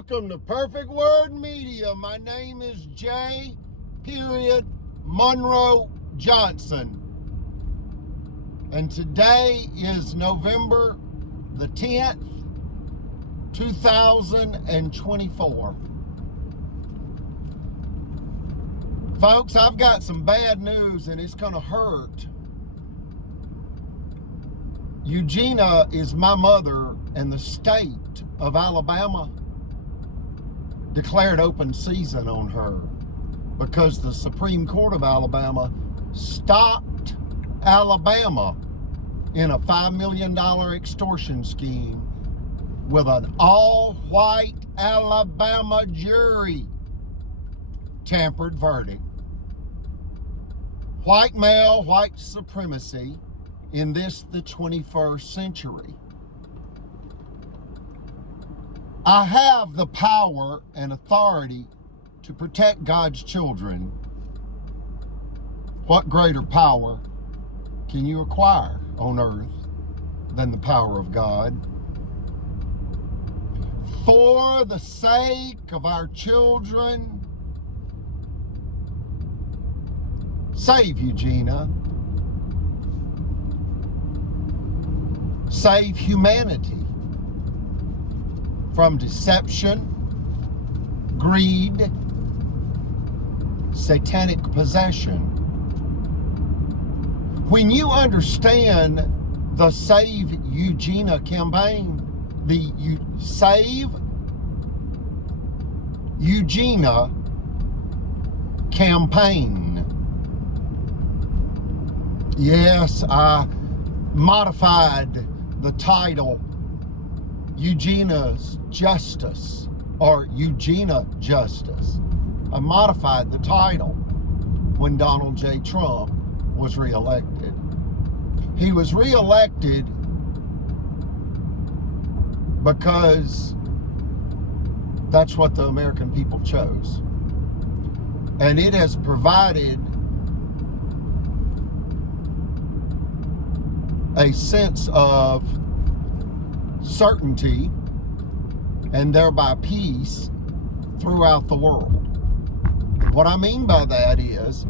Welcome to Perfect Word Media. My name is J. Monroe Johnson. And today is November the 10th, 2024. Folks, I've got some bad news and it's going to hurt. Eugenia is my mother, and the state of Alabama declared open season on her because the Supreme Court of Alabama stopped Alabama in a $5 million extortion scheme with an all-white Alabama jury. Tampered verdict. White male, white supremacy in this, the 21st century. I have the power and authority to protect God's children. What greater power can you acquire on earth than the power of God? For the sake of our children, save Eugenia. Save humanity from deception, greed, satanic possession. When you understand the Save Eugenia campaign, the Save Eugenia campaign. Yes, I modified the title Eugenia's Justice or Eugenia Justice. I modified the title when Donald J. Trump was reelected. He was reelected because that's what the American people chose. And it has provided a sense of certainty and thereby peace throughout the world. What I mean by that is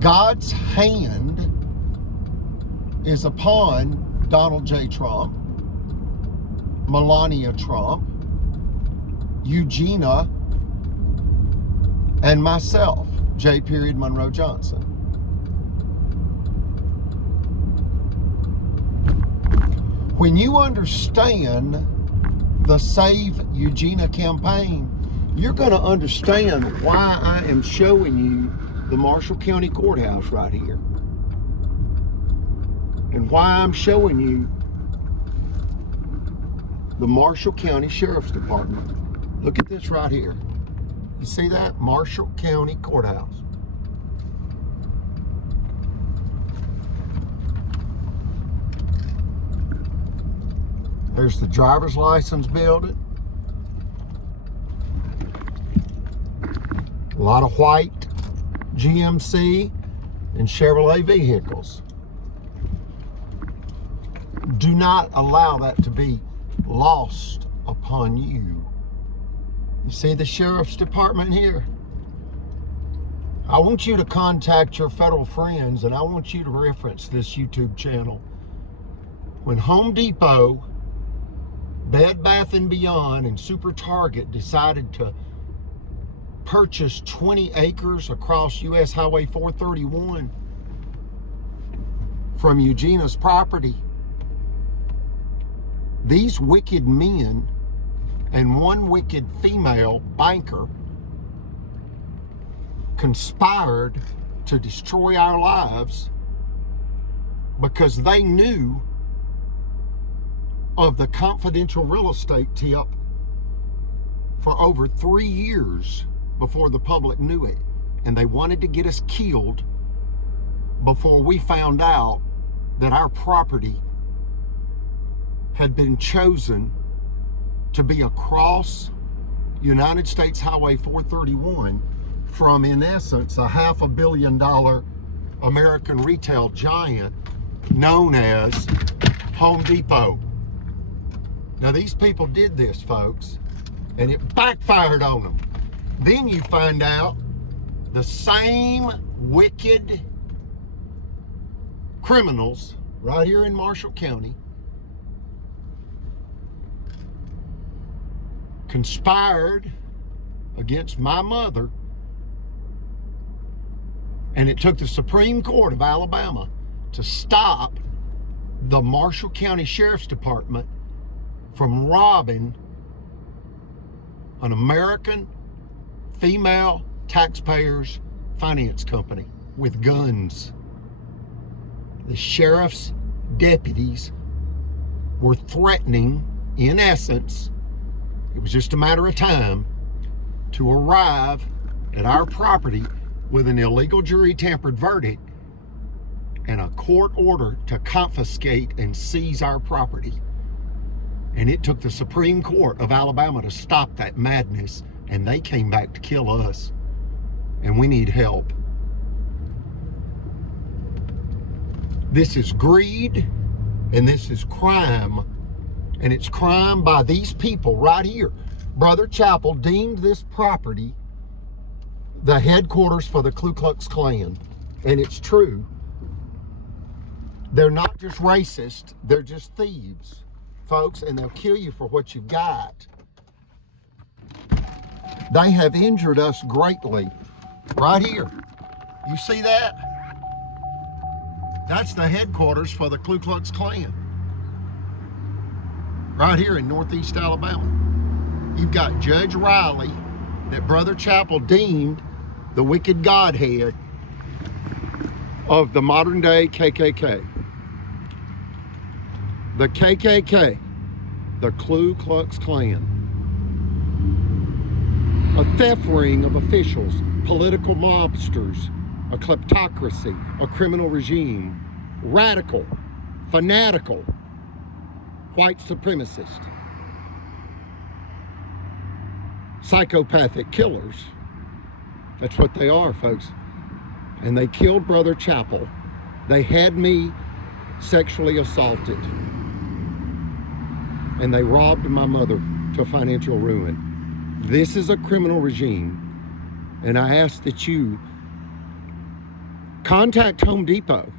God's hand is upon Donald J. Trump, Melania Trump, Eugenia, and myself, J. Monroe Johnson. When you understand the Save Eugenia campaign, you're going to understand why I am showing you the Marshall County Courthouse right here. And why I'm showing you the Marshall County Sheriff's Department. Look at this right here. You see that? Marshall County Courthouse. There's the driver's license building. A lot of white GMC and Chevrolet vehicles. Do not allow that to be lost upon you. You see the Sheriff's Department here? I want you to contact your federal friends, and I want you to reference this YouTube channel. When Home Depot, Bed Bath & Beyond, and Super Target decided to purchase 20 acres across US Highway 431 from Eugenia's property, these wicked men and one wicked female banker conspired to destroy our lives because they knew of the confidential real estate tip for over 3 years before the public knew it. And they wanted to get us killed before we found out that our property had been chosen to be across United States Highway 431 from, in essence, a $500 million American retail giant known as Home Depot. Now, these people did this, folks, and it backfired on them. Then you find out the same wicked criminals right here in Marshall County conspired against my mother, and it took the Supreme Court of Alabama to stop the Marshall County Sheriff's Department from robbing an American female taxpayers finance company with guns. The sheriff's deputies were threatening, in essence, it was just a matter of time, to arrive at our property with an illegal jury tampered verdict and a court order to confiscate and seize our property. And it took the Supreme Court of Alabama to stop that madness, and they came back to kill us. And we need help. This is greed, and this is crime. And it's crime by these people right here. Brother Chappell deemed this property the headquarters for the Ku Klux Klan. And it's true. They're not just racist, they're just thieves, folks, and they'll kill you for what you've got. They have injured us greatly. Right here. You see that? That's the headquarters for the Ku Klux Klan. Right here in Northeast Alabama. You've got Judge Riley, that Brother Chappell deemed the wicked godhead of the modern day KKK. The KKK, the Ku Klux Klan. A theft ring of officials, political mobsters, a kleptocracy, a criminal regime, radical, fanatical, white supremacist, psychopathic killers. That's what they are, folks. And they killed Brother Chappell. They had me sexually assaulted. And they robbed my mother to financial ruin. This is a criminal regime. And I ask that you contact Home Depot,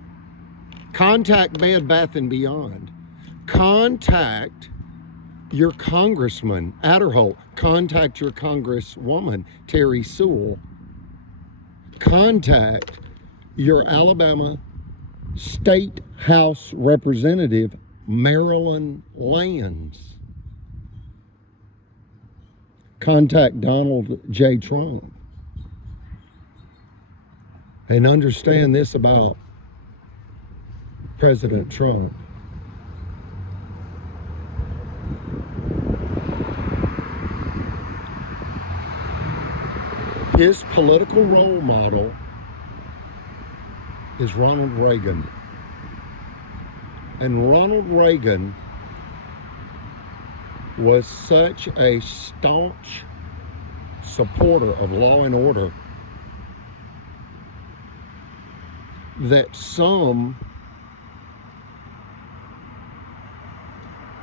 contact Bed Bath & Beyond, contact your Congressman Adderholt, contact your Congresswoman Terry Sewell, contact your Alabama State House Representative Marilyn Lands, contact Donald J. Trump, and understand this about President Trump. His political role model is Ronald Reagan. And Ronald Reagan was such a staunch supporter of law and order that some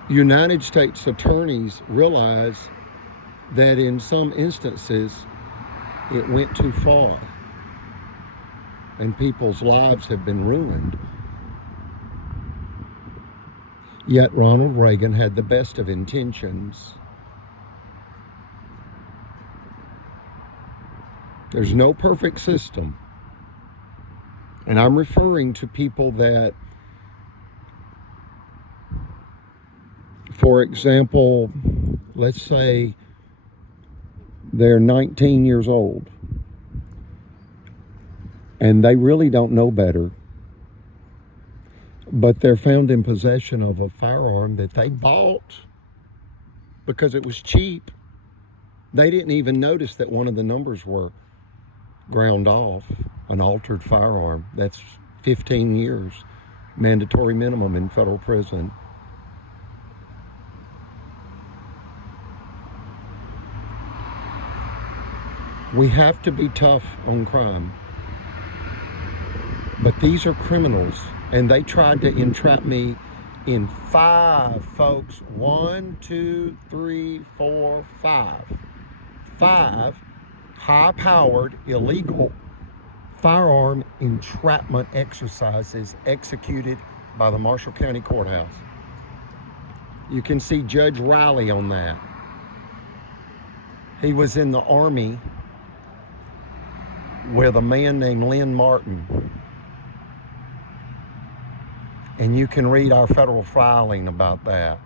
United States attorneys realized that in some instances it went too far and people's lives have been ruined. Yet Ronald Reagan had the best of intentions. There's no perfect system. And I'm referring to people that, for example, let's say they're 19 years old and they really don't know better, but they're found in possession of a firearm that they bought because it was cheap. They didn't even notice that one of the numbers were ground off, an altered firearm. That's 15 years, mandatory minimum in federal prison. We have to be tough on crime. But these are criminals, and they tried to entrap me in 5, folks. 1, 2, 3, 4, 5. 5 high-powered illegal firearm entrapment exercises executed by the Marshall County Courthouse. You can see Judge Riley on that. He was in the Army with a man named Lynn Martin. And you can read our federal filing about that.